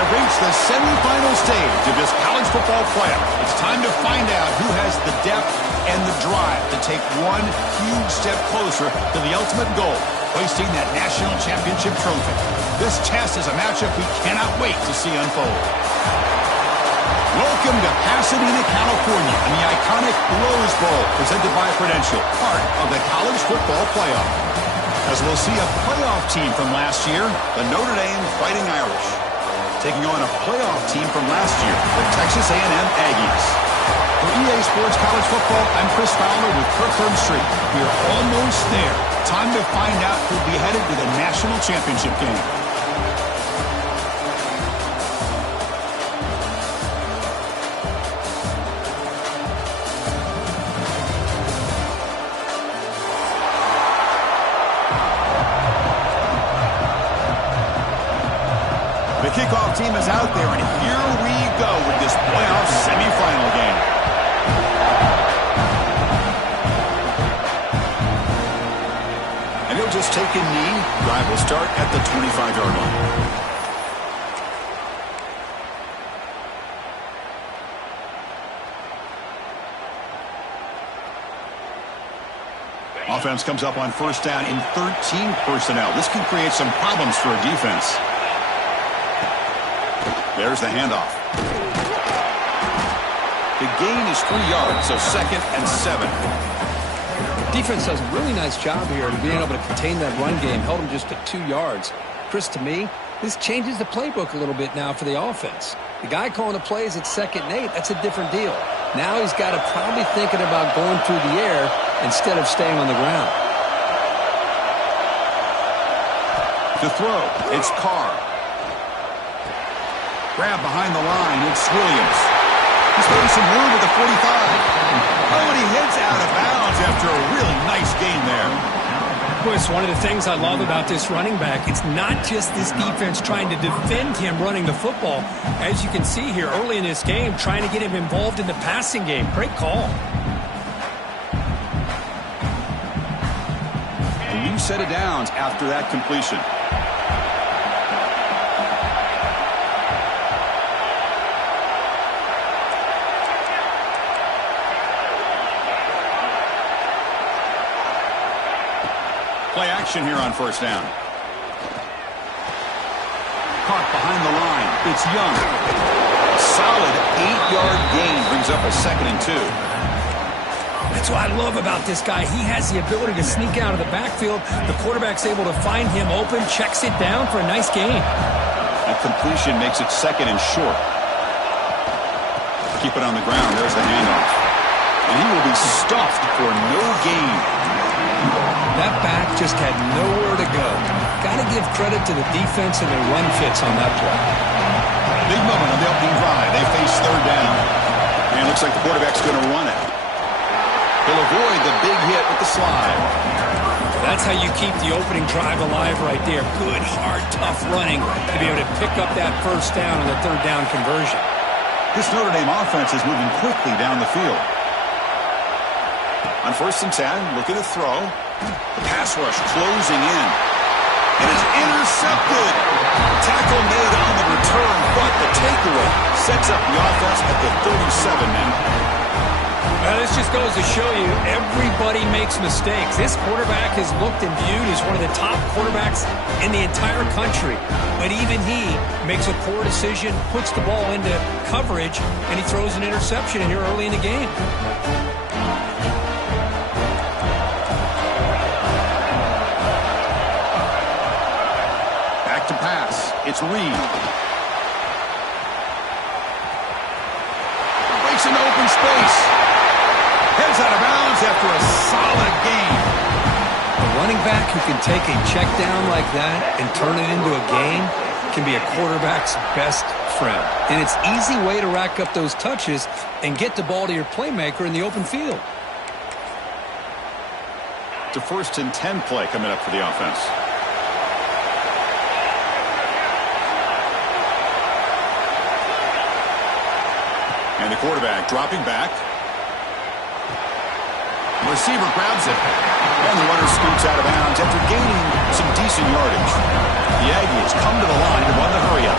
have reached the semifinal stage of this college football playoff. It's time to find out who has the depth and the drive to take one huge step closer to the ultimate goal, hoisting that national championship trophy. This test is a matchup we cannot wait to see unfold. Welcome to Pasadena, California, and the iconic Rose Bowl, presented by Prudential, part of the college football playoff. As we'll see a playoff team from last year, the Notre Dame Fighting Irish, taking on a playoff team from last year, the Texas A&M Aggies. For EA Sports College Football, I'm Chris Fowler with Kirk Herbstreit. We are almost there. Time to find out who'll be headed to the national championship game. The kickoff team is out there, and here we go with this playoff semifinal game. And he'll just take a knee. Drive will start at the 25-yard line. Offense comes up on first down in 13 personnel. This can create some problems for a defense. There's the handoff. The gain is 3 yards, so 2nd and 7. Defense does a really nice job here of being able to contain that run game, held them just to 2 yards. Chris, to me, this changes the playbook a little bit now for the offense. The guy calling the plays at 2nd and 8, that's a different deal. Now he's got to probably thinking about going through the air instead of staying on the ground. To throw, it's Carr. Grab behind the line, it's Williams. He's getting some room at the 45. Oh, and he heads out of bounds after a really nice gain there. Boy, it's one of the things I love about this running back. It's not just this defense trying to defend him running the football. As you can see here early in this game, trying to get him involved in the passing game. Great call. A new set of downs after that completion. Play action here on first down. Caught behind the line. It's Young. Solid 8-yard gain brings up a 2nd and 2. That's what I love about this guy. He has the ability to sneak out of the backfield. The quarterback's able to find him open, checks it down for a nice gain. That completion makes it 2nd and short. Keep it on the ground. There's the handoff. And he will be stuffed for no gain. That back just had nowhere to go. Got to give credit to the defense and their run fits on that play. Big moment on the opening drive. They face 3rd down. And it looks like the quarterback's going to run it. He'll avoid the big hit with the slide. That's how you keep the opening drive alive right there. Good, hard, tough running to be able to pick up that first down on the 3rd down conversion. This Notre Dame offense is moving quickly down the field. On 1st and 10, looking to throw. The pass rush closing in. It is intercepted. Tackle made on the return, but the takeaway sets up the offense at the 37 now. Well, this just goes to show you everybody makes mistakes. This quarterback is looked and viewed as one of the top quarterbacks in the entire country. But even he makes a poor decision, puts the ball into coverage, and he throws an interception here early in the game. To pass. It's Reed. Breaks into open space. Heads out of bounds after a solid gain. A running back who can take a check down like that and turn it into a gain can be a quarterback's best friend. And it's an easy way to rack up those touches and get the ball to your playmaker in the open field. To 1st and 10 play coming up for the offense. And the quarterback dropping back. Receiver grabs it. And the runner scoots out of bounds after gaining some decent yardage. The Aggies come to the line to run the hurry up.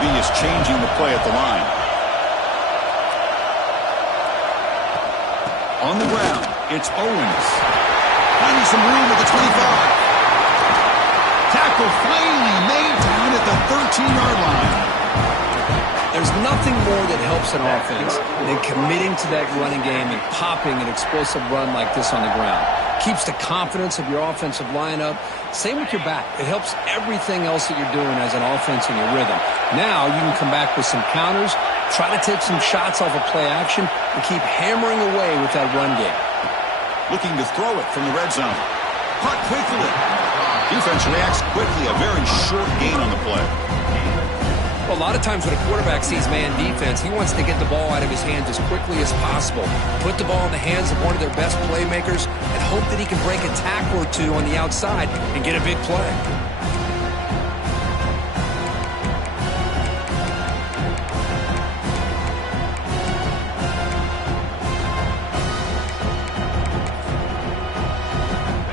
be is changing the play at the line. On the ground, it's Owens. Finding some room at the 25. Tackle finally made down at the 13-yard line. There's nothing more that helps an offense than committing to that running game and popping an explosive run like this on the ground. Keeps the confidence of your offensive lineup. Same with your back. It helps everything else that you're doing as an offense in your rhythm. Now you can come back with some counters, try to take some shots off of play action, and keep hammering away with that run game. Looking to throw it from the red zone. Caught quickly. Defense reacts quickly. A very short gain on the play. Well, a lot of times when a quarterback sees man defense, he wants to get the ball out of his hands as quickly as possible, put the ball in the hands of one of their best playmakers, and hope that he can break a tackle or two on the outside and get a big play.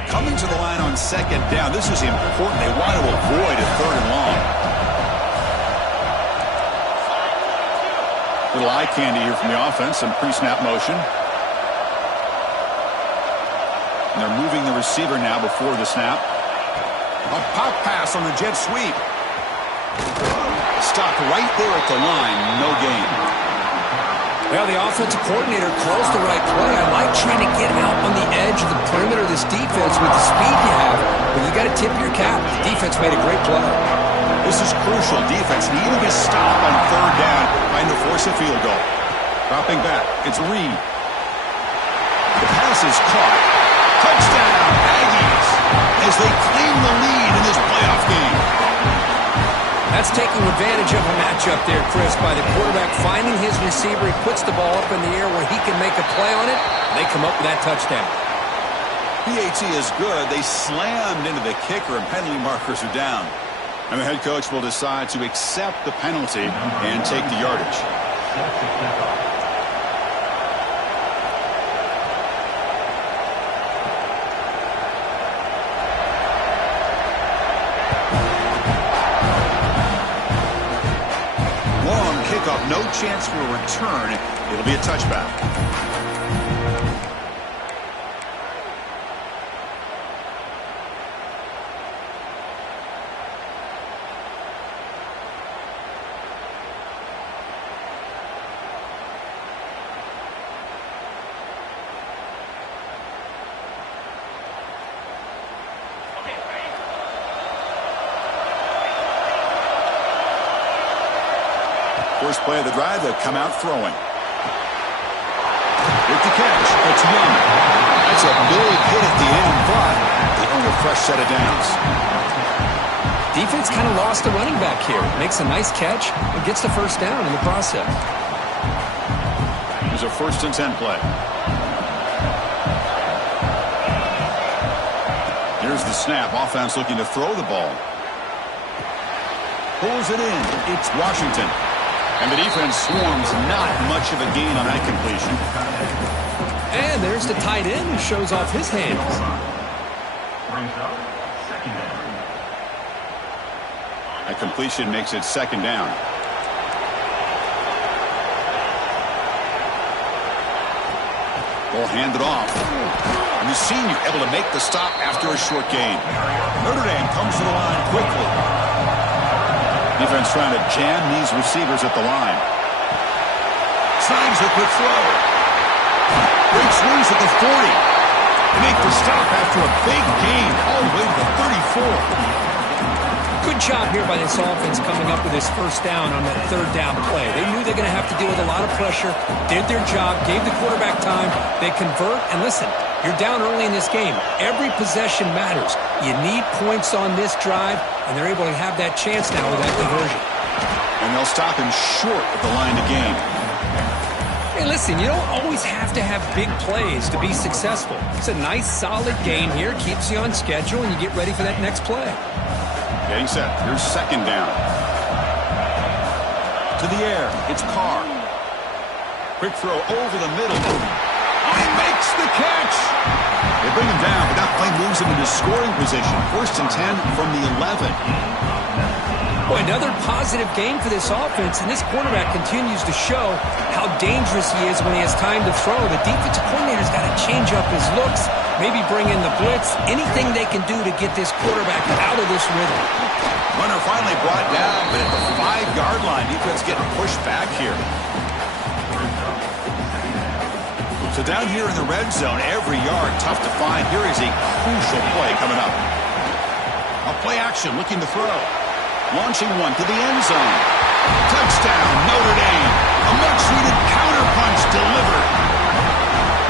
Coming to the line on second down. This is important. They want to avoid a third and long. Little eye candy here from the offense. Some pre-snap motion. And they're moving the receiver now before the snap. A pop pass on the jet sweep. Stopped right there at the line. No gain. Well, the offensive coordinator calls the right play. I like trying to get out on the edge of the perimeter of this defense with the speed you have, but you got to tip your cap. The defense made a great play. This is crucial. Defense needing a stop on third down, trying to force a field goal. Dropping back. It's Reed. The pass is caught. Touchdown, Aggies, as they claim the lead in this playoff game. That's taking advantage of a matchup there, Chris, by the quarterback finding his receiver. He puts the ball up in the air where he can make a play on it. They come up with that touchdown. PAT is good. They slammed into the kicker, and penalty markers are down. And the head coach will decide to accept the penalty and take the yardage. Long kickoff, no chance for a return. It'll be a touchback. First play of the drive, they'll come out throwing. With the catch, it's Young. That's a big hit at the end, but they earn a fresh set of downs. Defense kind of lost the running back here. Makes a nice catch and gets the first down in the process. Here's a 1st and 10 play. Here's the snap. Offense looking to throw the ball. Pulls it in. It's Washington. And the defense swarms. Not much of a gain on that completion. And there's the tight end who shows off his hands. That completion makes it 2nd down. Ball handed off. And the senior able to make the stop after a short gain. Notre Dame comes to the line quickly. Defense trying to jam these receivers at the line. Signs a quick throw. Breaks loose at the 40. They make the stop after a big gain all the way to the 34. Good job here by this offense coming up with this first down on that 3rd down play. They knew they're going to have to deal with a lot of pressure, did their job, gave the quarterback time. They convert, and listen, you're down early in this game. Every possession matters. You need points on this drive, and they're able to have that chance now with that conversion. And they'll stop him short of the line to gain. Hey, listen, you don't always have to have big plays to be successful. It's a nice, solid gain here, keeps you on schedule, and you get ready for that next play. Getting set. Here's 2nd down. To the air. It's Carr. Quick throw over the middle. He makes the catch. They bring him down, but that play moves him into scoring position. 1st and 10 from the 11. Boy, another positive game for this offense, and this quarterback continues to show how dangerous he is when he has time to throw. The defensive coordinator's got to change up his looks, maybe bring in the blitz, anything they can do to get this quarterback out of this rhythm. Runner finally brought down, but at the 5-yard line, defense getting pushed back here. So down here in the red zone, every yard tough to find. Here is a crucial play coming up. A play action, looking to throw. Launching one to the end zone. Touchdown, Notre Dame. A much-needed counterpunch delivered.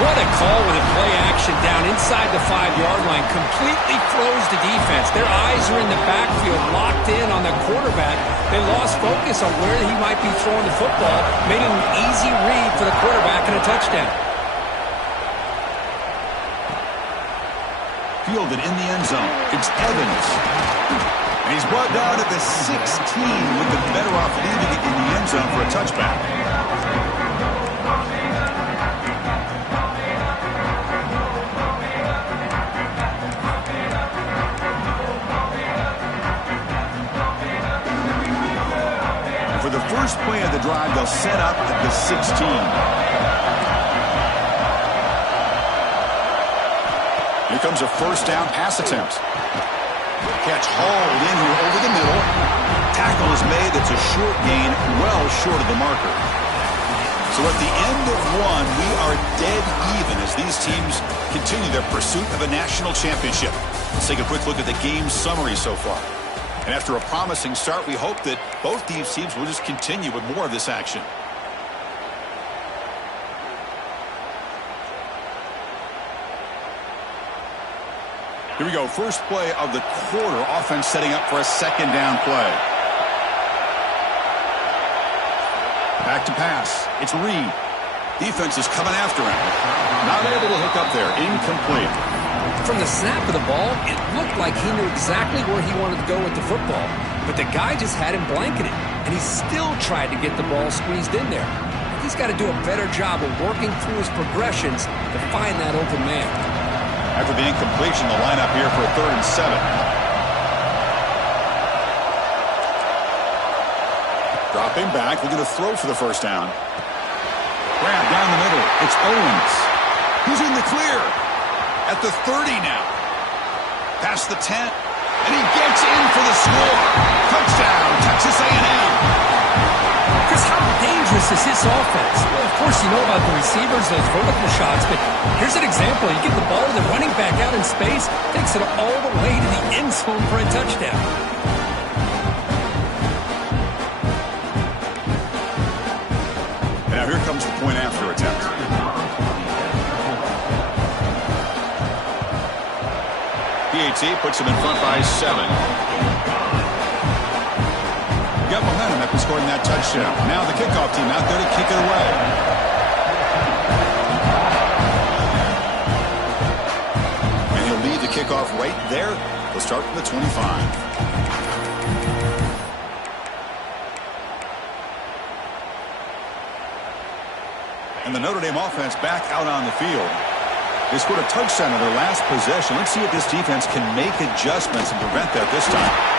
What a call with a play action down inside the 5-yard line. Completely throws the defense. Their eyes are in the backfield, locked in on the quarterback. They lost focus on where he might be throwing the football. Made it an easy read for the quarterback and a touchdown. Fielded in the end zone. It's Evans. And he's brought down at the 16 with the better off leaving it in the end zone for a touchback. And for the first play of the drive, they'll set up at the 16. Here comes a first down pass attempt. Catch hauled in here over the middle. Tackle is made. That's a short gain, well short of the marker. So at the end of one, we are dead even as these teams continue their pursuit of a national championship. Let's take a quick look at the game summary so far. And after a promising start, we hope that both these teams will just continue with more of this action. Here we go. First play of the quarter. Offense setting up for a second down play. Back to pass. It's Reed. Defense is coming after him. Not able to hook up there. Incomplete. From the snap of the ball, it looked like he knew exactly where he wanted to go with the football. But the guy just had him blanketed, and he still tried to get the ball squeezed in there. He's got to do a better job of working through his progressions to find that open man. After the incompletion, the lineup here for a 3rd and 7. Dropping back, looking to throw for the first down. Grab down the middle. It's Owens. Who's in the clear? At the 30 now. Past the 10. And he gets in for the score. Touchdown, Texas A&M. Chris, how dangerous is this offense? Well, of course, you know about the receivers, those vertical shots, but here's an example. You get the ball to the running back out in space, takes it all the way to the end zone for a touchdown. And now here comes the point after attempt. PAT puts him in front by 7. Got momentum after scoring that touchdown. Now the kickoff team out there to kick it away. And he'll lead the kickoff right there. They'll start from the 25. And the Notre Dame offense back out on the field. They scored a touchdown in their last possession. Let's see if this defense can make adjustments and prevent that this time.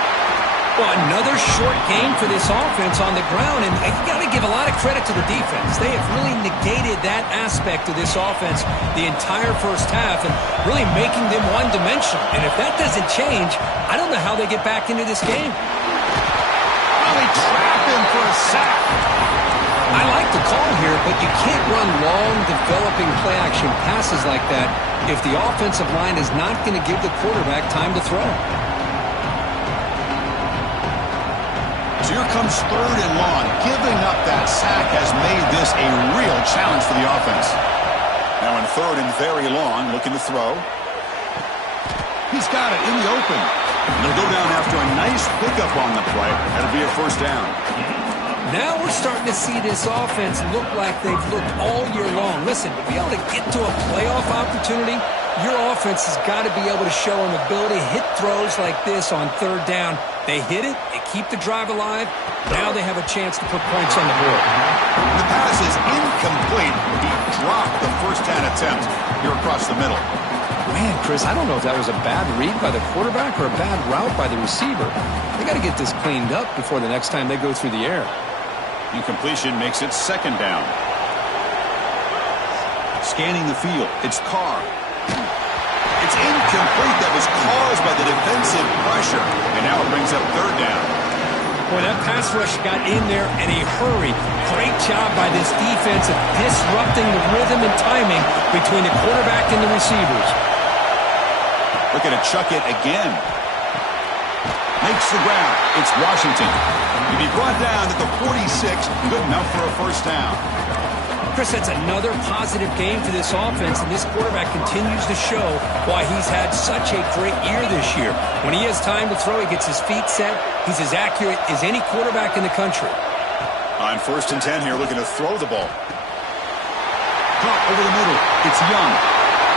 Well, another short game for this offense on the ground, and you got to give a lot of credit to the defense. They have really negated that aspect of this offense the entire first half and really making them one-dimensional. And if that doesn't change, I don't know how they get back into this game. Oh, they trap him for a sack. I like the call here, but you can't run long, developing play-action passes like that if the offensive line is not going to give the quarterback time to throw. So here comes 3rd and long. Giving up that sack has made this a real challenge for the offense. Now in 3rd and very long, looking to throw. He's got it in the open. And they'll go down after a nice pickup on the play. That'll be a first down. Now we're starting to see this offense look like they've looked all year long. Listen, to be able to get to a playoff opportunity, your offense has got to be able to show an ability to hit throws like this on 3rd down. They hit it, they keep the drive alive. Now they have a chance to put points on the board. The pass is incomplete. He dropped the first down attempt here across the middle. Man, Chris, I don't know if that was a bad read by the quarterback or a bad route by the receiver. They got to get this cleaned up before the next time they go through the air. Incompletion makes it second down. Scanning the field, it's Carr. It's incomplete. That was caused by the defensive pressure. And now it brings up third down. Boy, that pass rush got in there in a hurry. Great job by this defense of disrupting the rhythm and timing between the quarterback and the receivers. Looking to chuck it again. Makes the ground. It's Washington. He'll be brought down at the 46. Good enough for a first down. Chris, that's another positive game for this offense, and this quarterback continues to show why he's had such a great year this year. When he has time to throw, he gets his feet set. He's as accurate as any quarterback in the country. On 1st and 10 here, looking to throw the ball. Caught over the middle. It's Young.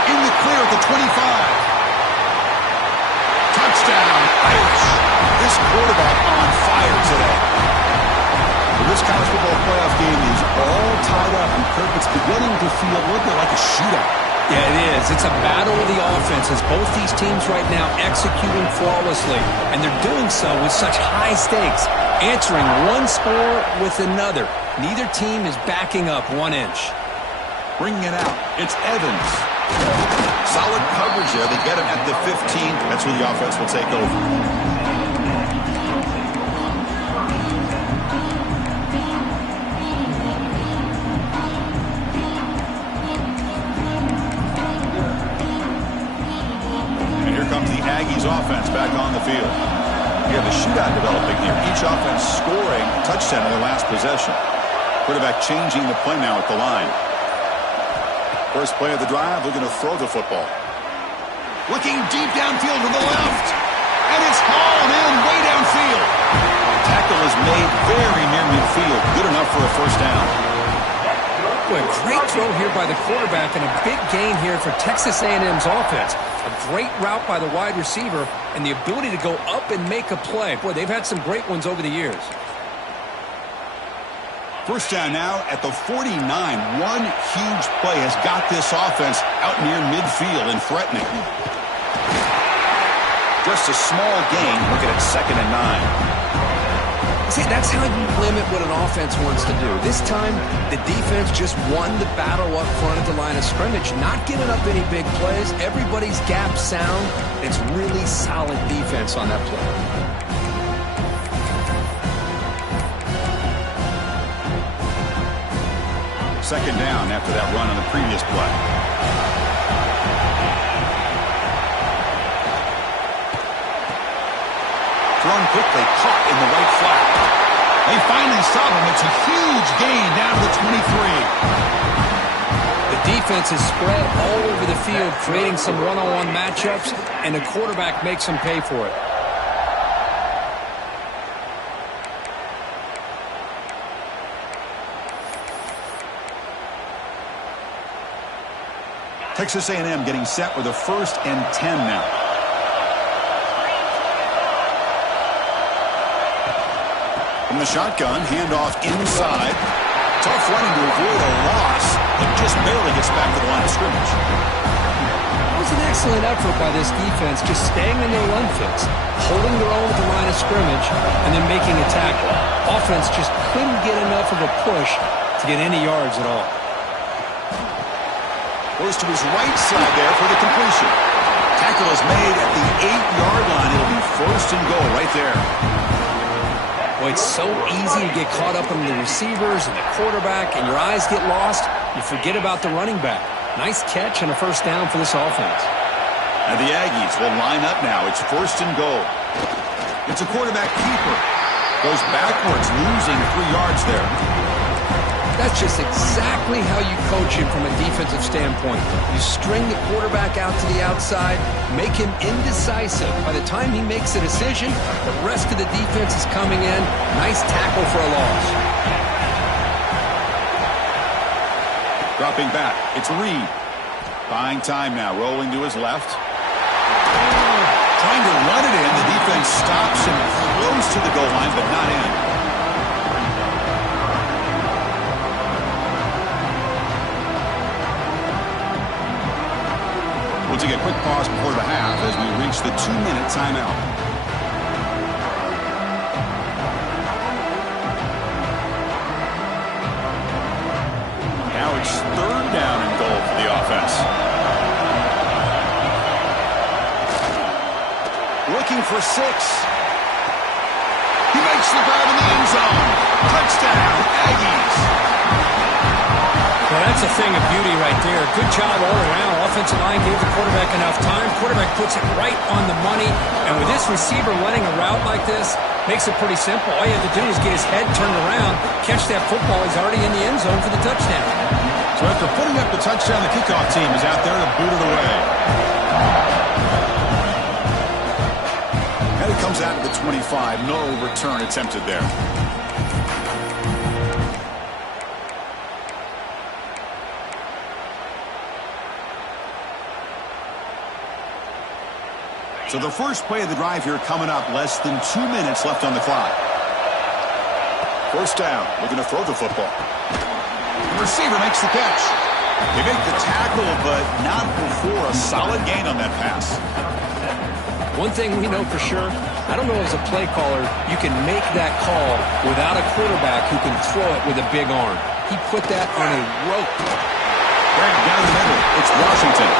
In the clear at the 25. Touchdown, Irish. This quarterback on fire today. This college football playoff game is all tied up, and Kirk, it's beginning to feel a little bit like a shootout. Yeah, it is. It's a battle of the offenses. Both these teams right now executing flawlessly, and they're doing so with such high stakes, answering one score with another. Neither team is backing up 1 inch. Bringing it out, it's Evans. Solid coverage there. They get him at the 15. That's where the offense will take over. Aggies offense back on the field. We have a shootout developing here. Each offense scoring a touchdown in their last possession. Quarterback changing the play now at the line. First play of the drive, looking to throw the football. Looking deep downfield to the left. And it's hauled in way downfield. Tackle is made very near midfield. Good enough for a first down. Boy, great throw here by the quarterback and a big gain here for Texas A&M's offense. A great route by the wide receiver and the ability to go up and make a play. Boy, they've had some great ones over the years. First down now at the 49. One huge play has got this offense out near midfield and threatening. Just a small gain. Looking at 2nd and 9. See, that's how you limit what an offense wants to do. This time, the defense just won the battle up front at the line of scrimmage, not giving up any big plays. Everybody's gap sound. It's really solid defense on that play. Second down after that run on the previous play. Thrown quickly, caught in the right flat. They finally stop him. It's a huge gain down to the 23. The defense is spread all over the field, creating some one-on-one matchups, and the quarterback makes them pay for it. Texas A&M getting set with a 1st and 10 now. From the shotgun, handoff inside. Tough running to avoid a loss, but just barely gets back to the line of scrimmage. It was an excellent effort by this defense, just staying in their run fix, holding their own at the line of scrimmage, and then making a tackle. Offense just couldn't get enough of a push to get any yards at all. Goes to his right side there for the completion. Tackle is made at the 8-yard line. It'll be 1st and goal right there. Boy, it's so easy to get caught up in the receivers and the quarterback, and your eyes get lost. You forget about the running back. Nice catch and a first down for this offense. And the Aggies will line up now. It's 1st and goal. It's a quarterback keeper. Goes backwards, losing 3 yards there. That's just exactly how you coach him from a defensive standpoint. You string the quarterback out to the outside, make him indecisive. By the time he makes a decision, the rest of the defense is coming in. Nice tackle for a loss. Dropping back, it's Reed. Buying time now, rolling to his left. Trying to run it in. The defense stops him close to the goal line, but not in. We'll take a quick pause. reach the 2-minute timeout. Now it's 3rd down and goal for the offense. Looking for 6. He makes the grab in the end zone. Touchdown, Aggies. Well, that's a thing of beauty right there. Good job all around. Offensive line gave the quarterback enough time. Quarterback puts it right on the money. And with this receiver running a route like this, makes it pretty simple. All you have to do is get his head turned around, catch that football. He's already in the end zone for the touchdown. So after putting up the touchdown, the kickoff team is out there to boot it away. And it comes out to the 25. No return attempted there. So the first play of the drive here coming up. Less than 2 minutes left on the clock. First down. Looking to throw the football. The receiver makes the catch. They make the tackle, but not before a solid gain on that pass. One thing we know for sure, I don't know as a play caller, you can make that call without a quarterback who can throw it with a big arm. He put that on a rope. Right down the middle. It's Washington.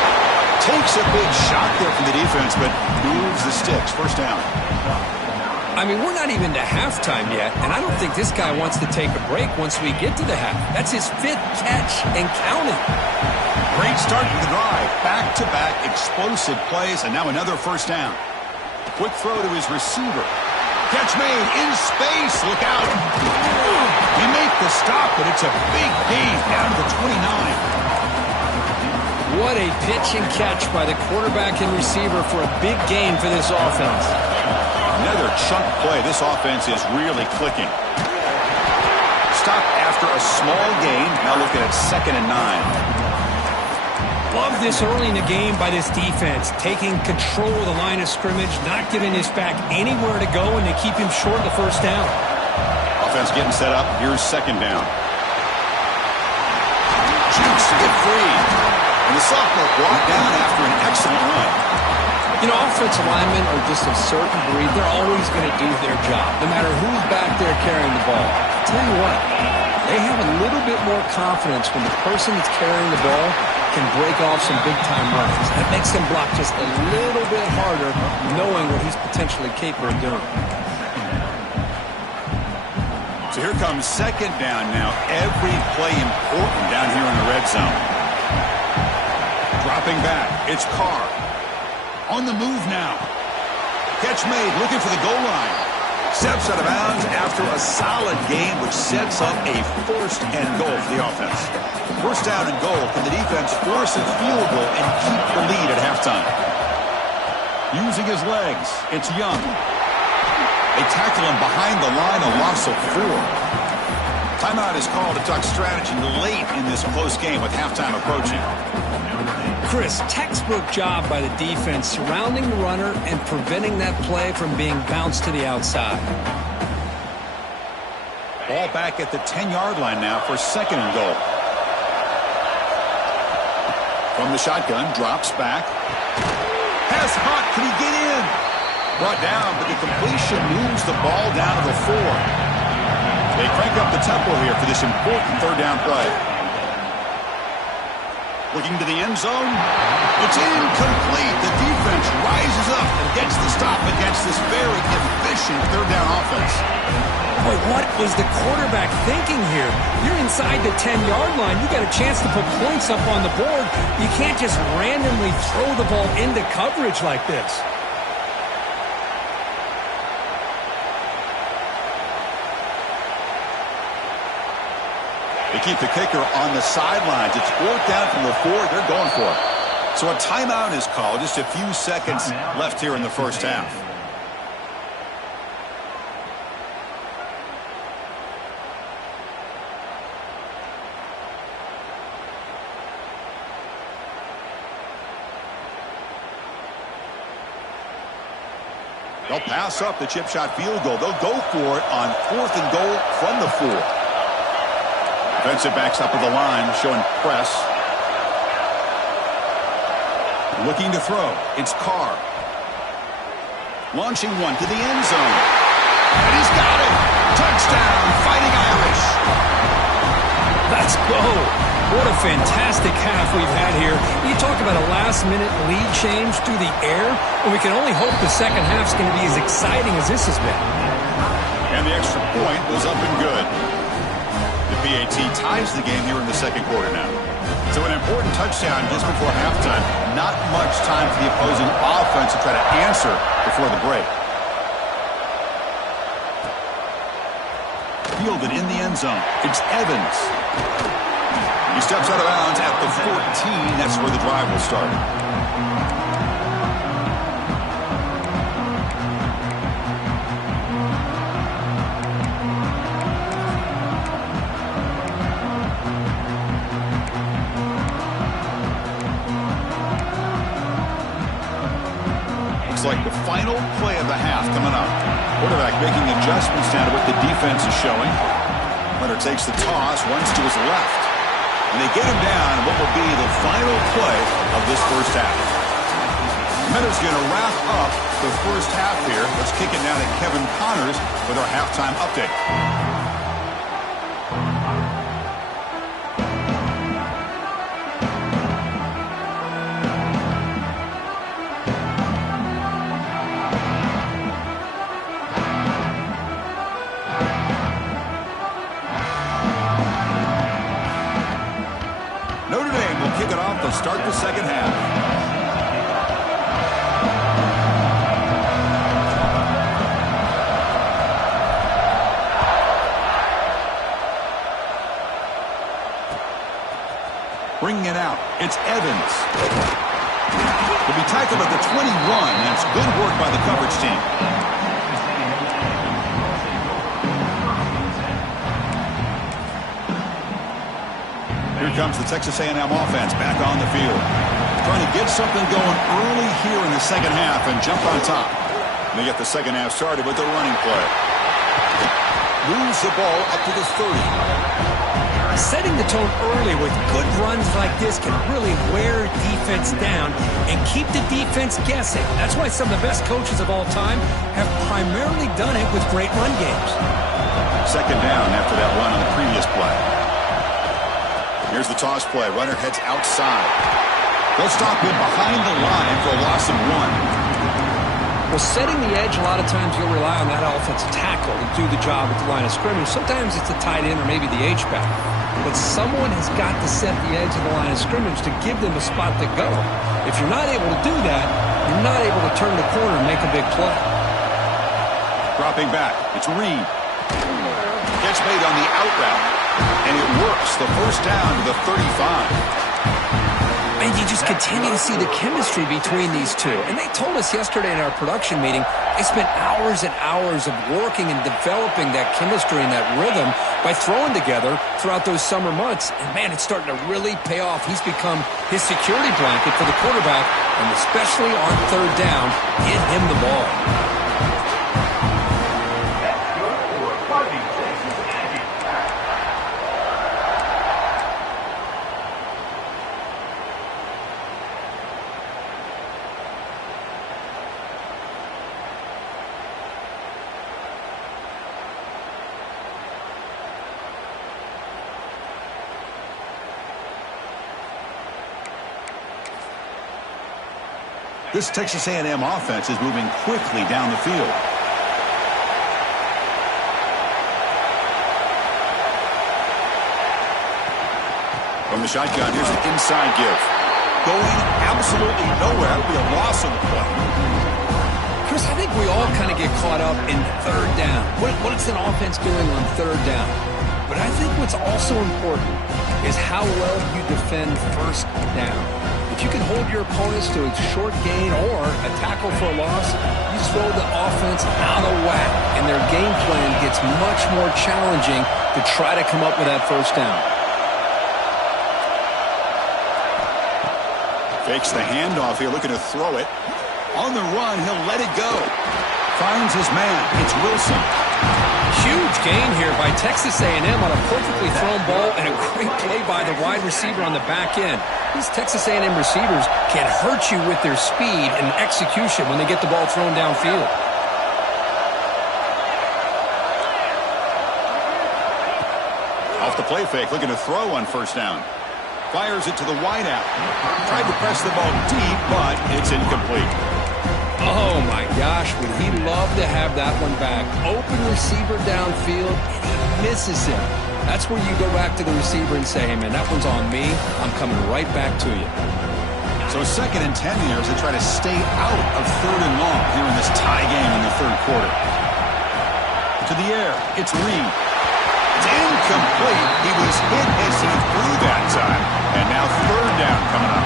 Takes a big shot there from the defense, but moves the sticks. First down. I mean, we're not even to halftime yet, and I don't think this guy wants to take a break once we get to the half. That's his 5th catch and counting. Great start to the drive. Back-to-back explosive plays, and now another first down. Quick throw to his receiver. Catch made in space. Look out. He made the stop, but it's a big gain down to the 29. What a pitch and catch by the quarterback and receiver for a big gain for this offense. Another chunk play. This offense is really clicking. Stop after a small gain. Now looking at 2nd and 9. Love this early in the game by this defense. Taking control of the line of scrimmage, not giving this back anywhere to go, and they keep him short of the first down. Offense getting set up. Here's 2nd down. Jukes to get free. And the sophomore brought down after an excellent run. You know, offensive linemen are just a certain breed. They're always going to do their job, no matter who's back there carrying the ball. I'll tell you what, they have a little bit more confidence when the person that's carrying the ball can break off some big-time runs. That makes them block just a little bit harder, knowing what he's potentially capable of doing. So here comes 2nd down now. Every play important down here in the red zone. Dropping back, it's Carr. On the move now. Catch made, looking for the goal line. Steps out of bounds after a solid game, which sets up a 1st and goal for the offense. 1st down and goal. Can the defense force a field goal and keep the lead at halftime? Using his legs, it's Young. They tackle him behind the line, a loss of 4. Timeout is called to talk strategy late in this close game with halftime approaching. Chris, textbook job by the defense surrounding the runner and preventing that play from being bounced to the outside. Ball back at the 10-yard line now for 2nd and goal. From the shotgun, drops back. Pass hot, can he get in? Brought down, but the completion moves the ball down to the 4. They crank up the tempo here for this important 3rd down play. Looking to the end zone. It's incomplete. The defense rises up and gets the stop against this very efficient 3rd down offense. Boy, what was the quarterback thinking here? You're inside the 10-yard line. You got a chance to put points up on the board. You can't just randomly throw the ball into coverage like this. They keep the kicker on the sidelines. It's 4th down from the 4. They're going for it. So a timeout is called. Just a few seconds left here in the first half. They'll pass up the chip shot field goal. They'll go for it on 4th and goal from the 4. Defensive backs up at the line, showing press. Looking to throw. It's Carr. Launching one to the end zone. And he's got it. Touchdown, Fighting Irish. Let's go. What a fantastic half we've had here. You talk about a last-minute lead change through the air, and we can only hope the second half's going to be as exciting as this has been. And the extra point was up and good. The PAT ties the game here in the second quarter now. So an important touchdown just before halftime. Not much time for the opposing offense to try to answer before the break. Fielded in the end zone. It's Evans. He steps out of bounds at the 14. That's where the drive will start. Looks like the final play of the half coming up. Quarterback making adjustments now to what the defense is showing. Leonard takes the toss, runs to his left. And they get him down in what will be the final play of this first half. Leonard's going to wrap up the first half here. Let's kick it now to Kevin Connors with our halftime update. Start the second half. Bringing it out, it's Evans. He'll be tackled at the 21. That's good work by the coverage team. Here comes the Texas A&M offense back on the field. Trying to get something going early here in the second half and jump on top. And they get the second half started with the running play. Moves the ball up to the 30. Setting the tone early with good runs like this can really wear defense down and keep the defense guessing. That's why some of the best coaches of all time have primarily done it with great run games. Second down after that run on the previous play. Here's the toss play. Runner heads outside. They'll stop him behind the line for a loss of 1. Well, setting the edge, a lot of times you'll rely on that offensive tackle to do the job at the line of scrimmage. Sometimes it's a tight end or maybe the H-back. But someone has got to set the edge of the line of scrimmage to give them a spot to go. If you're not able to do that, you're not able to turn the corner and make a big play. Dropping back. It's Reed. Gets made on the out route. And it works. The first down to the 35. And you just continue to see the chemistry between these two. And they told us yesterday in our production meeting, they spent hours and hours of working and developing that chemistry and that rhythm by throwing together throughout those summer months. And, man, it's starting to really pay off. He's become his security blanket for the quarterback, and especially on third down, get him the ball. This Texas A&M offense is moving quickly down the field. From the shotgun, here's the inside give. Going absolutely nowhere. That would be a loss on the play. Chris, I think we all kind of get caught up in third down. What's an offense doing on third down? But I think what's also important is how well you defend first down. If you can hold your opponents to a short gain or a tackle for a loss, you throw the offense out of whack, and their game plan gets much more challenging to try to come up with that first down. Fakes the handoff here, looking to throw it. On the run, he'll let it go. Finds his man. It's Wilson. Huge gain here by Texas A&M on a perfectly thrown ball and a great play by the wide receiver on the back end. These Texas A&M receivers can hurt you with their speed and execution when they get the ball thrown downfield. Off the play fake, looking to throw on first down. Fires it to the wideout. Tried to press the ball deep, but it's incomplete. Oh, my gosh, would he love to have that one back. Open receiver downfield, and he misses him. That's where you go back to the receiver and say, hey, man, that one's on me. I'm coming right back to you. So 2nd and 10 here as they try to stay out of 3rd and long here in this tie game in the 3rd quarter. To the air, it's Reed. It's incomplete. He was hit as he threw that time, and now 3rd down coming up.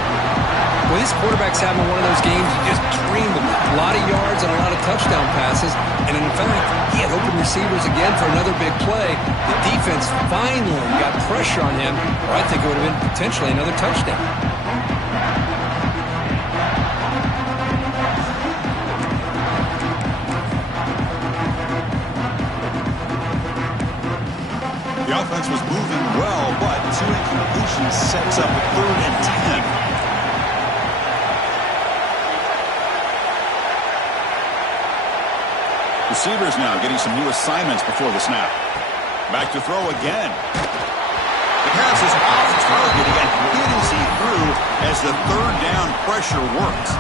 Well, this quarterback's having one of those games you just dream of. A lot of yards and a lot of touchdown passes. And in fact, he had open receivers again for another big play. The defense finally got pressure on him, or I think it would have been potentially another touchdown. The offense was moving well, but 2 incompletions sets up a 3rd and 10. Receivers now getting some new assignments before the snap. Back to throw again. The pass is off target again. Hit as he threw as the 3rd down pressure works.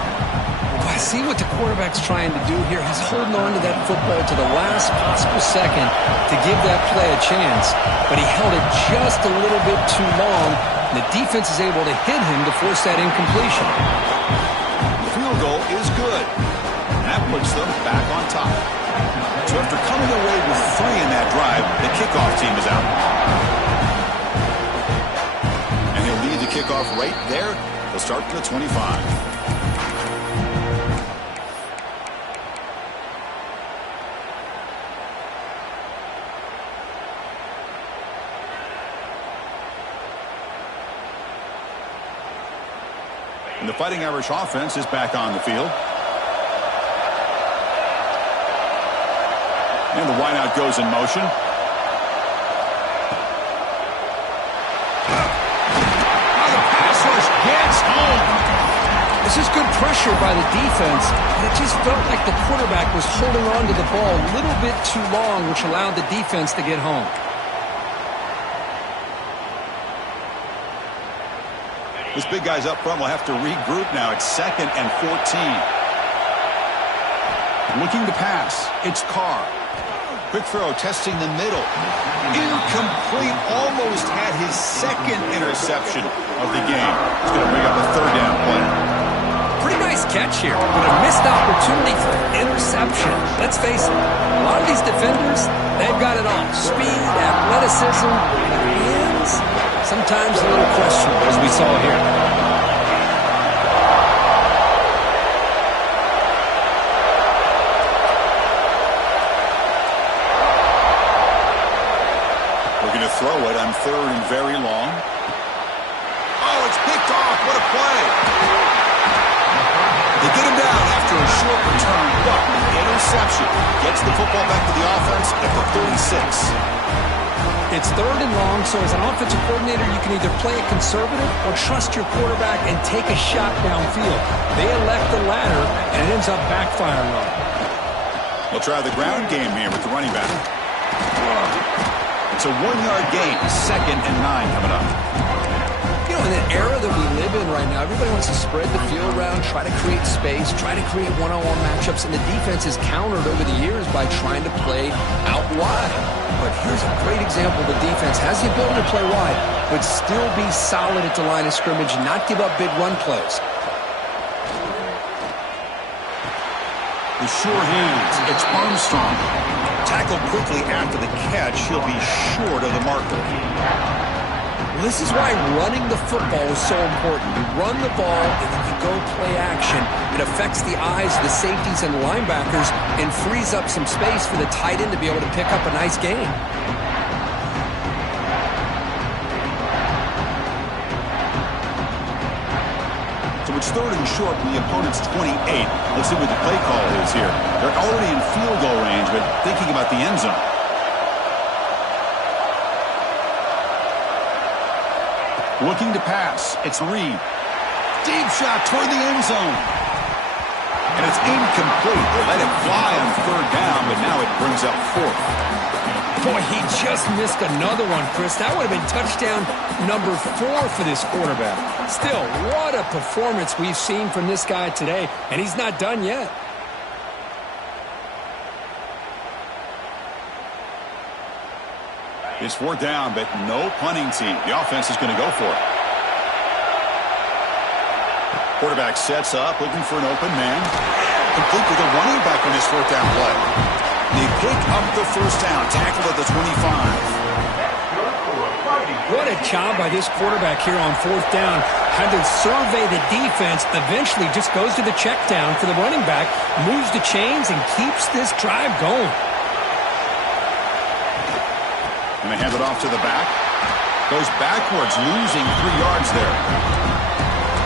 Well, I see what the quarterback's trying to do here. He's holding on to that football to the last possible second to give that play a chance. But he held it just a little bit too long. And the defense is able to hit him to force that incompletion. The field goal is good. And that puts them back on top. So after coming away with 3 in that drive, the kickoff team is out. And he'll lead the kickoff right there. They'll start to the 25. And the Fighting Irish offense is back on the field. And the wideout goes in motion. Oh, the pass rush gets home. This is good pressure by the defense. But it just felt like the quarterback was holding on to the ball a little bit too long, which allowed the defense to get home. This big guy's up front will have to regroup now. It's 2nd and 14. Looking to pass. It's Carr. Quick throw, testing the middle. Incomplete, almost had his 2nd interception of the game. He's going to bring up a 3rd down play. Pretty nice catch here, but a missed opportunity for interception. Let's face it, a lot of these defenders, they've got it all. Speed, athleticism, hands, sometimes a little questionable, as we saw here. Throw it on 3rd and very long. Oh, it's picked off. What a play. They get him down after a short return, but interception gets the football back to the offense at the 36. It's 3rd and long, so as an offensive coordinator, you can either play it conservative or trust your quarterback and take a shot downfield. They elect the latter, and it ends up backfiring on them. They'll try the ground game here with the running back. It's a 1-yard gain, 2nd and 9 coming up. You know, in the era that we live in right now, everybody wants to spread the field around, try to create space, try to create one-on-one matchups, and the defense is countered over the years by trying to play out wide. But here's a great example. The defense has the ability to play wide, but still be solid at the line of scrimmage, not give up big run plays. The sure hands, it's Armstrong. Tackled quickly after the catch. He'll be short of the marker. Well, this is why running the football is so important. You run the ball, and then you go play action. It affects the eyes of the safeties and linebackers and frees up some space for the tight end to be able to pick up a nice gain. It's 3rd and short from the opponent's 28. Let's see what the play call is here. They're already in field goal range, but thinking about the end zone. Looking to pass. It's Reed. Deep shot toward the end zone. And it's incomplete. They let it fly on third down, but now it brings up fourth. Boy, he just missed another one, Chris. That would have been touchdown number 4 for this quarterback. Still, what a performance we've seen from this guy today, and he's not done yet. It's fourth down, but no punting team. The offense is going to go for it. Quarterback sets up, looking for an open man. Complete with a running back on his fourth down play. They pick up the first down, tackled at the 25. What a job by this quarterback here on fourth down. Had to survey the defense, eventually just goes to the check down for the running back, moves the chains, and keeps this drive going. And they hand it off to the back. Goes backwards, losing 3 yards there.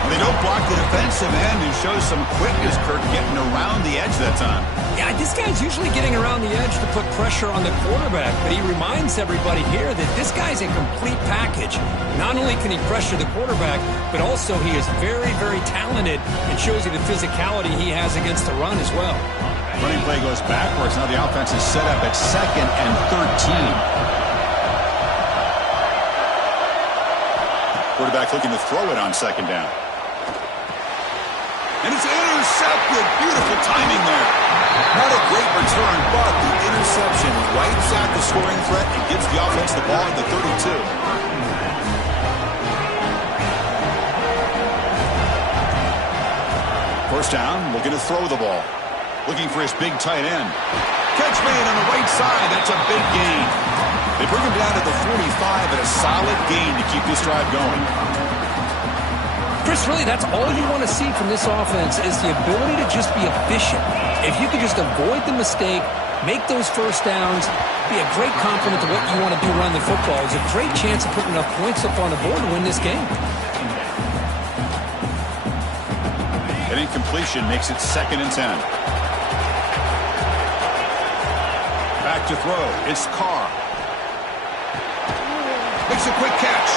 They don't block the defensive end and shows some quickness, Kirk, getting around the edge that time. Yeah, this guy's usually getting around the edge to put pressure on the quarterback, but he reminds everybody here that this guy's a complete package. Not only can he pressure the quarterback, but also he is very, very talented and shows you the physicality he has against the run as well. Running play goes backwards. Now the offense is set up at 2nd and 13. Quarterback looking to throw it on 2nd down. And it's intercepted. Beautiful timing there. Not a great return, but the interception wipes out the scoring threat and gives the offense the ball at the 32. First down, looking to throw the ball. Looking for his big tight end. Catch made on the right side. That's a big gain. They bring him down to the 45 and a solid gain to keep this drive going. Chris, really, that's all you want to see from this offense is the ability to just be efficient. If you could just avoid the mistake, make those first downs, be a great complement to what you want to do running the football. It's a great chance of putting enough points up on the board to win this game. An incompletion makes it 2nd and 10. Back to throw. It's Carr. Makes a quick catch.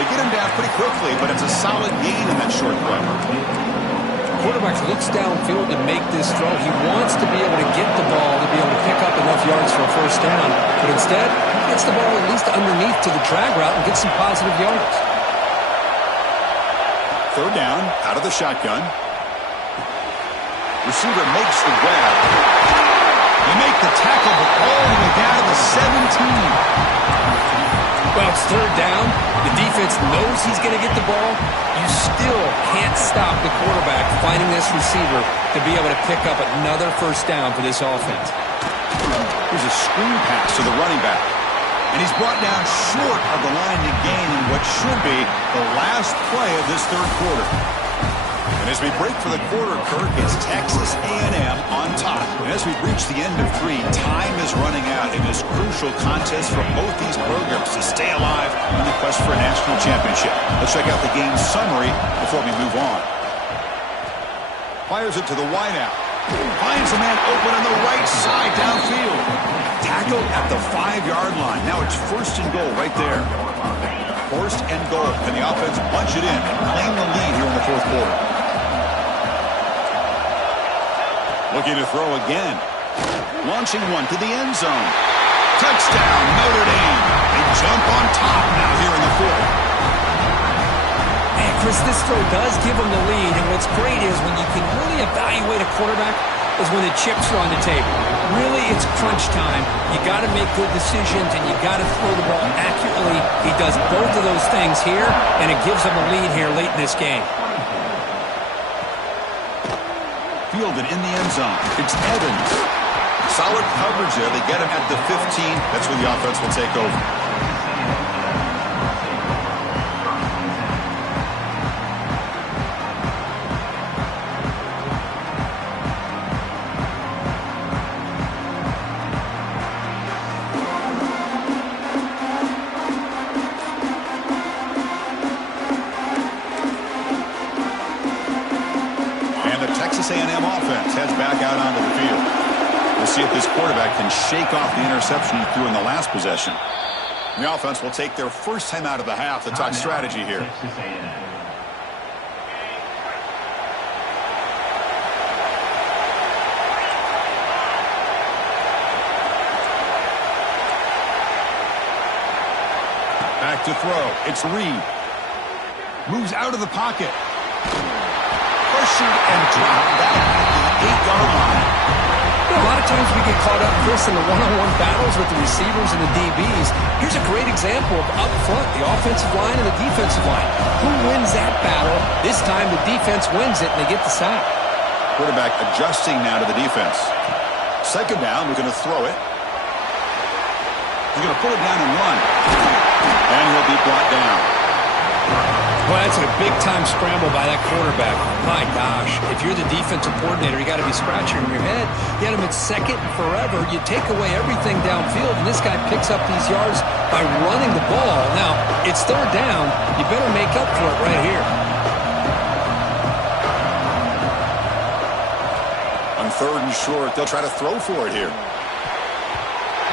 They get him down pretty quickly, but it's a solid gain in that short play. Quarterback looks downfield to make this throw. He wants to be able to get the ball to be able to pick up enough yards for a first down, but instead, he gets the ball at least underneath to the drag route and gets some positive yards. Third down, out of the shotgun. Receiver makes the grab. They make the tackle, but all the way down to the 17. Well, it's third down. The defense knows he's going to get the ball. You still can't stop the quarterback finding this receiver to be able to pick up another first down for this offense. Here's a screen pass to the running back. And he's brought down short of the line to gain in what should be the last play of this third quarter. And as we break for the quarter, Kirk, it's Texas A&M on top. And as we reach the end of 3, time is running out in this crucial contest for both these programs to stay alive in the quest for a national championship. Let's check out the game summary before we move on. Fires it to the wideout. Finds a man open on the right side downfield. Tackled at the 5-yard line. Now it's 1st and goal right there. 1st and goal. Can the offense bunch it in and claim the lead here in the fourth quarter? Looking to throw again. Launching one to the end zone. Touchdown, Notre Dame. They jump on top now here in the fourth. Man, Chris, this throw does give them the lead, and what's great is when you can really evaluate a quarterback is when the chips are on the table. Really, it's crunch time. You got to make good decisions, and you got to throw the ball accurately. He does both of those things here, and it gives them a lead here late in this game. Fielded in the end zone. It's Evans. Solid coverage there. They get him at the 15. That's where the offense will take over. A&M offense heads back out onto the field. We'll see if this quarterback can shake off the interception he threw in the last possession. The offense will take their first time out of the half to talk strategy here. Back to throw. It's Reed. Moves out of the pocket. Pressured and dropped back at the 8-yard line. A lot of times we get caught up, Chris, in the one-on-one battles with the receivers and the DBs. Here's a great example of up front, the offensive line and the defensive line. Who wins that battle? This time the defense wins it, and they get the sack. Quarterback adjusting now to the defense. Second down, we're going to throw it. He's going to pull it down and run. And he'll be brought down. Well, that's a big-time scramble by that quarterback. My gosh, if you're the defensive coordinator, you got to be scratching your head. You had him at second forever. You take away everything downfield, and this guy picks up these yards by running the ball. Now, it's third down. You better make up for it right here. On third and short, they'll try to throw for it here.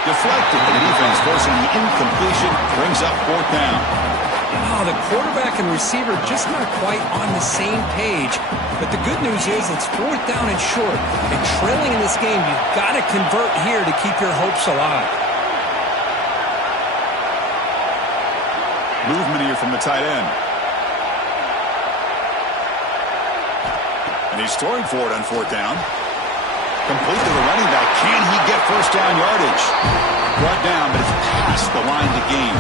Deflected, and the defense forcing the incompletion, brings up fourth down. Oh, the quarterback and receiver just not quite on the same page. But the good news is it's fourth down and short. And trailing in this game, you've got to convert here to keep your hopes alive. Movement here from the tight end. And he's throwing for it on fourth down. Complete to the running back. Can he get first down yardage? Brought down, but it's past the line to gain.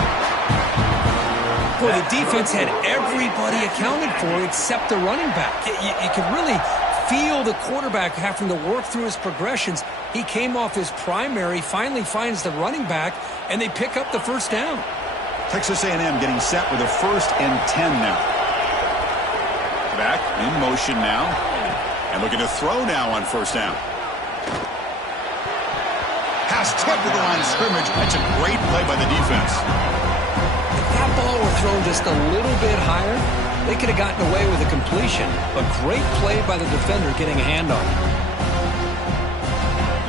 Boy, the defense had everybody accounted for except the running back. You can really feel the quarterback having to work through his progressions. He came off his primary, finally finds the running back, and they pick up the first down. Texas A&M getting set with a 1st and 10 now. Back in motion now. And looking to throw now on first down. Pass tipped to the line of scrimmage. That's a great play by the defense. If that ball were thrown just a little bit higher, they could have gotten away with a completion. But great play by the defender getting a hand on it.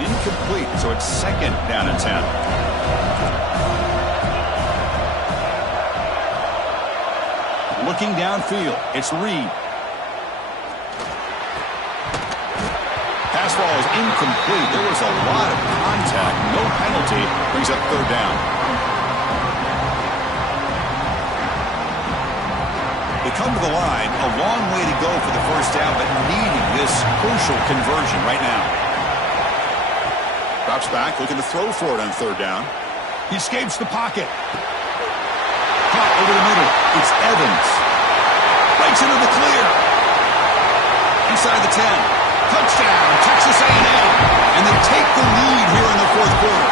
Incomplete, so it's second down and 10. Looking downfield, it's Reed. Pass ball is incomplete. There was a lot of contact. No penalty. Brings up third down. They come to the line. A long way to go for the first down, but needing this crucial conversion right now. Drops back, looking to throw for it on third down. He escapes the pocket. Caught over the middle. It's Evans. Breaks into the clear. Inside the 10. Touchdown, Texas A&M. And they take the lead here in the fourth quarter.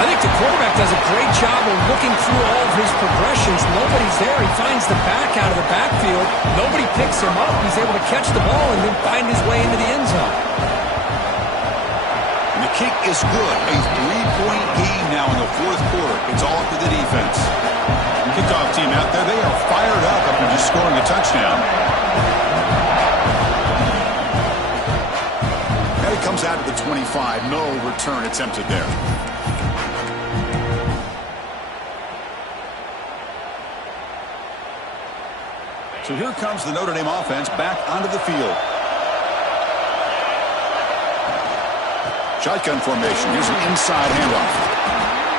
I think the quarterback does a great job of looking through all of his progressions. Nobody's there. He finds the back out of the backfield. Nobody picks him up. He's able to catch the ball and then find his way into the end zone. And the kick is good. A 3-point game now in the fourth quarter. It's all up to the defense. The kickoff team out there, they are fired up after just scoring a touchdown. Now he comes out to the 25. No return attempted there. So here comes the Notre Dame offense back onto the field. Shotgun formation. Here's an inside handoff.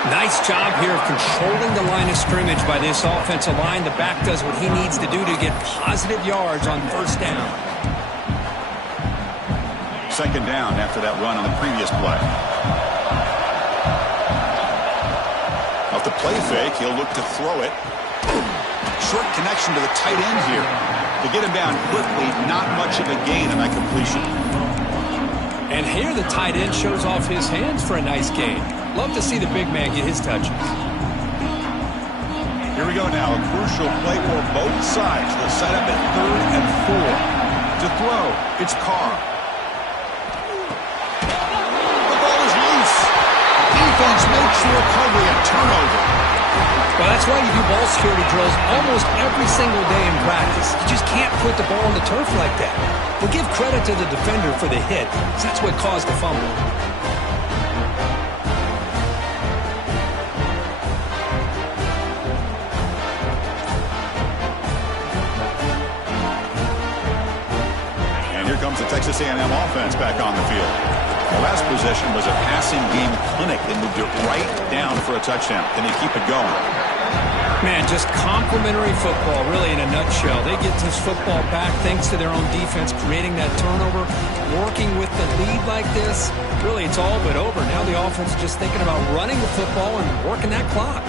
Nice job here of controlling the line of scrimmage by this offensive line. The back does what he needs to do to get positive yards on first down. Second down after that run on the previous play. Off the play fake, he'll look to throw it. Short connection to the tight end here. To get him down quickly, not much of a gain on that completion. And here the tight end shows off his hands for a nice gain. Love to see the big man get his touches. Here we go now. A crucial play for both sides. They'll set up at 3rd and 4. To throw, it's Carr. The ball is loose. Defense makes the recovery a turnover. Well, that's why you do ball security drills almost every single day in practice. You just can't put the ball on the turf like that. But give credit to the defender for the hit, because that's what caused the fumble. offense back on the field. The last possession was a passing game clinic. They moved it right down for a touchdown. Can they keep it going? Man, just complimentary football, really, in a nutshell. They get this football back thanks to their own defense, creating that turnover, working with the lead like this. Really, it's all but over. Now the offense is just thinking about running the football and working that clock.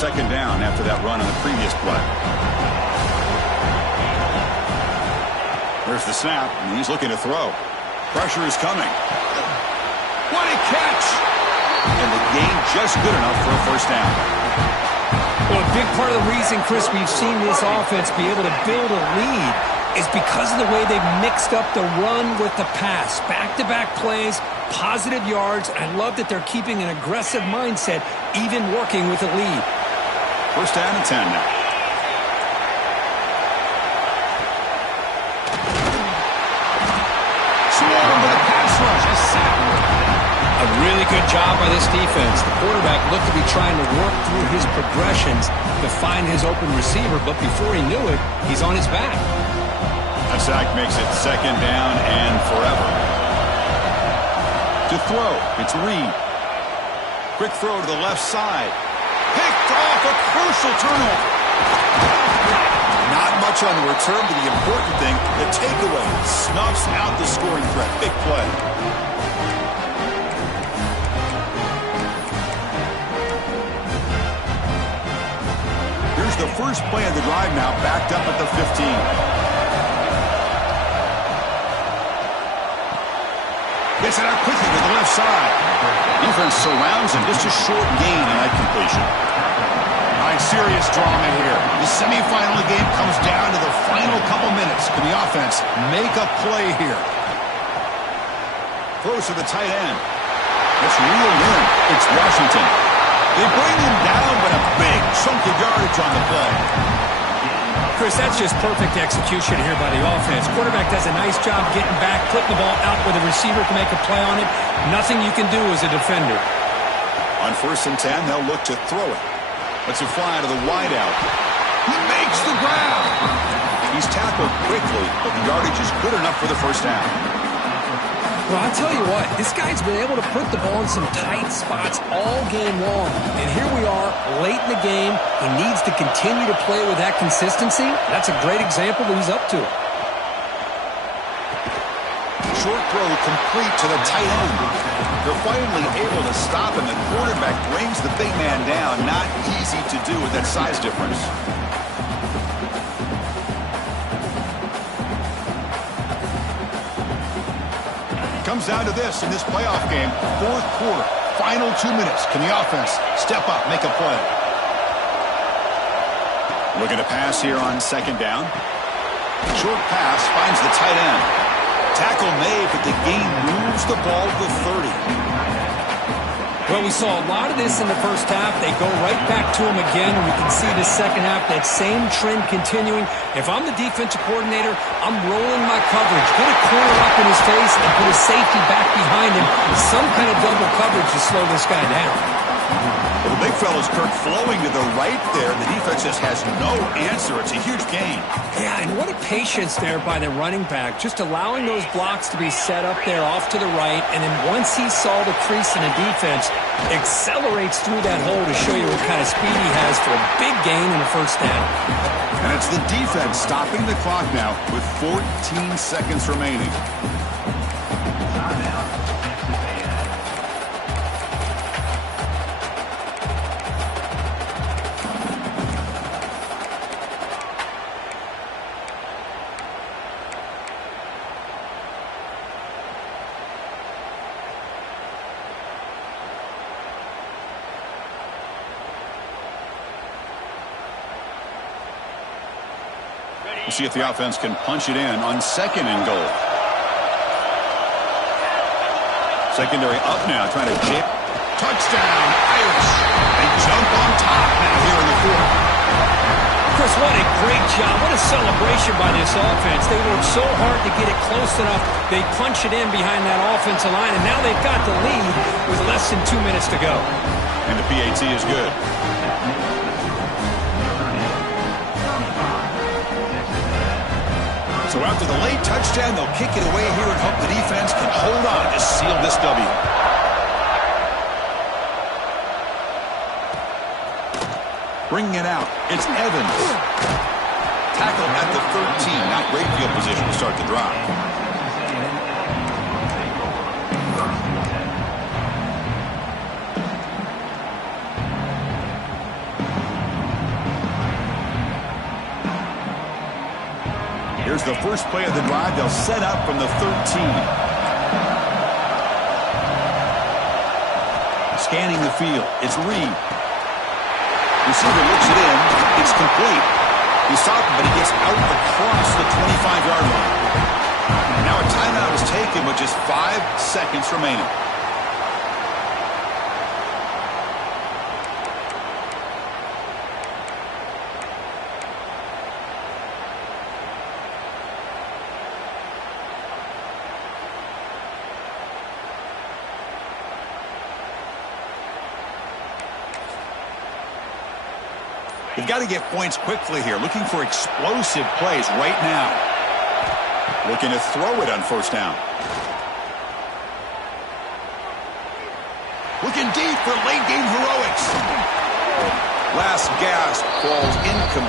Second down after that run on the previous play. There's the snap, and he's looking to throw. Pressure is coming. What a catch! And the gain just good enough for a first down. Well, a big part of the reason, Chris, we've seen this offense be able to build a lead is because of the way they've mixed up the run with the pass. Back-to-back plays, positive yards. I love that they're keeping an aggressive mindset, even working with a lead. First down and 10 now. Swarm with a pass rush. A sack. A really good job by this defense. The quarterback looked to be trying to work through his progressions to find his open receiver, but before he knew it, he's on his back. A sack makes it second down and forever. To throw, it's Reed. Quick throw to the left side. Picked off, a crucial turnover. Not much on the return, but the important thing, the takeaway, snuffs out the scoring threat. Big play. Here's the first play of the drive now, backed up at the 15. Gets it out quickly to the left side. Defense surrounds him. Just a short gain in that completion. All right, serious drama here. The semifinal of the game comes down to the final couple minutes. Can the offense make a play here? Throws to the tight end. It's reeled in. It's Washington. They bring him down, but a big chunk of yardage on the play. Chris, that's just perfect execution here by the offense. Quarterback does a nice job getting back, putting the ball out where the receiver can make a play on it. Nothing you can do as a defender. On 1st and 10, they'll look to throw it. Let's it fly to the wideout. He makes the grab. He's tackled quickly, but the yardage is good enough for the first down. Well, I'll tell you what, this guy's been able to put the ball in some tight spots all game long. And here we are, late in the game. He needs to continue to play with that consistency. That's a great example that he's up to it. Short throw complete to the tight end. They're finally able to stop him. The quarterback brings the big man down. Not easy to do with that size difference. Comes down to this in this playoff game. 4th quarter, final 2 minutes. Can the offense step up, make a play? Looking to pass here on 2nd down. Short pass finds the tight end. Tackle made, but the gain moves the ball to the 30. Well, we saw a lot of this in the first half. They go right back to him again, and we can see the second half, that same trend continuing. If I'm the defensive coordinator, I'm rolling my coverage. Get a corner up in his face and put a safety back behind him. Some kind of double coverage to slow this guy down. Well, the big fella's Kirk flowing to the right there. The defense just has no answer. It's a huge gain. Yeah, and what a patience there by the running back. Just allowing those blocks to be set up there off to the right, and then once he saw the crease in the defense, accelerates through that hole to show you what kind of speed he has for a big gain in the first down. And it's the defense stopping the clock now with 14 seconds remaining. We'll see if the offense can punch it in on 2nd and goal. Secondary up now, trying to chip. Touchdown, Irish. They jump on top now here in the 4th. Chris, what a great job. What a celebration by this offense. They worked so hard to get it close enough. They punch it in behind that offensive line, and now they've got the lead with less than 2 minutes to go. And the PAT is good. So after the late touchdown, they'll kick it away here and hope the defense can hold on to seal this W. Bringing it out, it's Evans. Tackle at the 13. Not great field position to start the drive. Here's the first play of the drive. They'll set up from the 13. Scanning the field, it's Reed. Receiver looks it in. It's complete. He stopped him, but he gets out across the 25-yard line. Now a timeout is taken with just 5 seconds remaining. They've got to get points quickly here. Looking for explosive plays right now. Looking to throw it on first down. Looking deep for late game heroics. Last gasp falls incomplete.